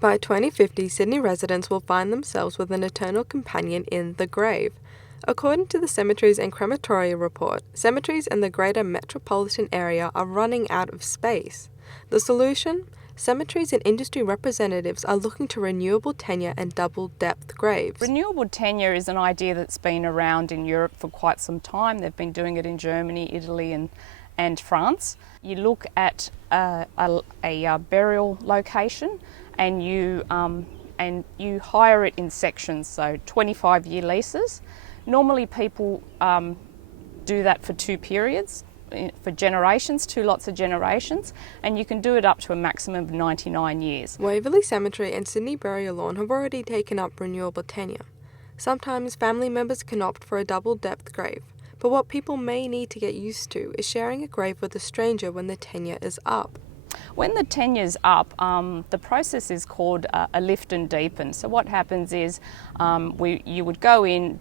By 2050, Sydney residents will find themselves with an eternal companion in the grave. According to the Cemeteries and Crematoria report, cemeteries in the greater metropolitan area are running out of space. The solution? Cemeteries and industry representatives are looking to renewable tenure and double-depth graves. Renewable tenure is an idea that's been around in Europe for quite some time. They've been doing it in Germany, Italy and France. You look at a burial location and you hire it in sections, so 25-year leases. Normally people do that for 2 periods, for generations, 2 lots of generations, and you can do it up to a maximum of 99 years. Waverley Cemetery and Sydney Burial Lawn have already taken up renewable tenure. Sometimes family members can opt for a double-depth grave, but what people may need to get used to is sharing a grave with a stranger when the tenure is up. When the tenure's up, the process is called a lift and deepen. So what happens is you would go in,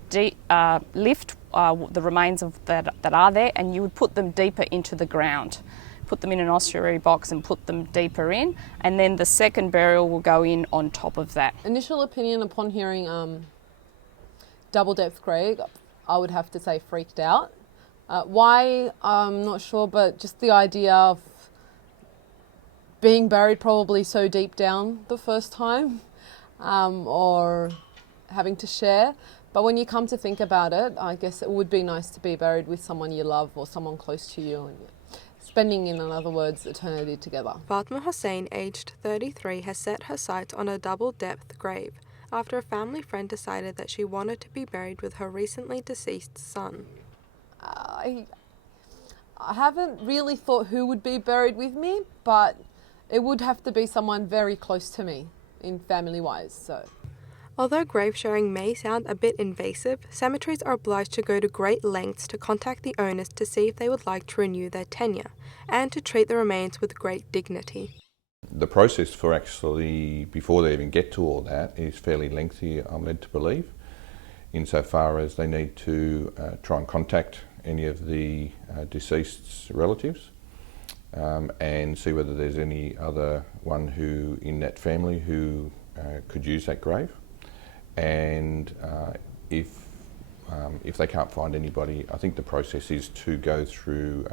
lift the remains of that are there, and you would put them deeper into the ground. Put them in an ossuary box and put them deeper in, and then the second burial will go in on top of that. Initial opinion upon hearing double depth grave, I would have to say freaked out. Why, I'm not sure, but just the idea of being buried probably so deep down the first time, or having to share. But when you come to think about it, I guess it would be nice to be buried with someone you love or someone close to you, and spending, in other words, eternity together. Fatma Hussain, aged 33, has set her sights on a double-depth grave after a family friend decided that she wanted to be buried with her recently deceased son. I haven't really thought who would be buried with me, but it would have to be someone very close to me, in family-wise. So, although grave sharing may sound a bit invasive, cemeteries are obliged to go to great lengths to contact the owners to see if they would like to renew their tenure, and to treat the remains with great dignity. The process for actually, before they even get to all that, is fairly lengthy, I'm led to believe, insofar as they need to try and contact any of the deceased's relatives, and see whether there's any other one who in that family who could use that grave, and if they can't find anybody, I think the process is to go through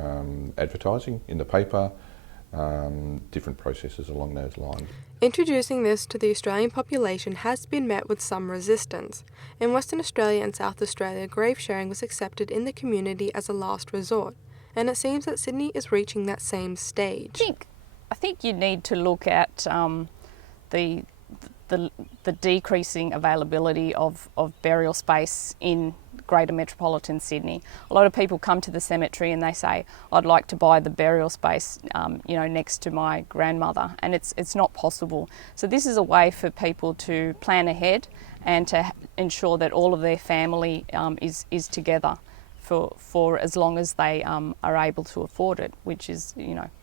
advertising in the paper, different processes along those lines. Introducing this to the Australian population has been met with some resistance. In Western Australia and South Australia, grave sharing was accepted in the community as a last resort, and it seems that Sydney is reaching that same stage. I think you need to look at the decreasing availability of burial space in greater metropolitan Sydney. A lot of people come to the cemetery and they say, I'd like to buy the burial space next to my grandmother, and it's not possible. So this is a way for people to plan ahead and to ensure that all of their family is together for as long as they are able to afford it, which is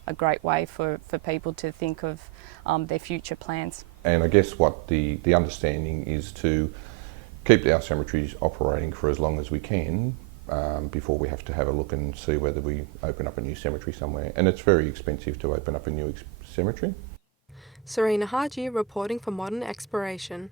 a great way for people to think of their future plans. And I guess what the understanding is to keep our cemeteries operating for as long as we can before we have to have a look and see whether we open up a new cemetery somewhere. And it's very expensive to open up a new cemetery. Serina Hajje reporting for Modern Exploration.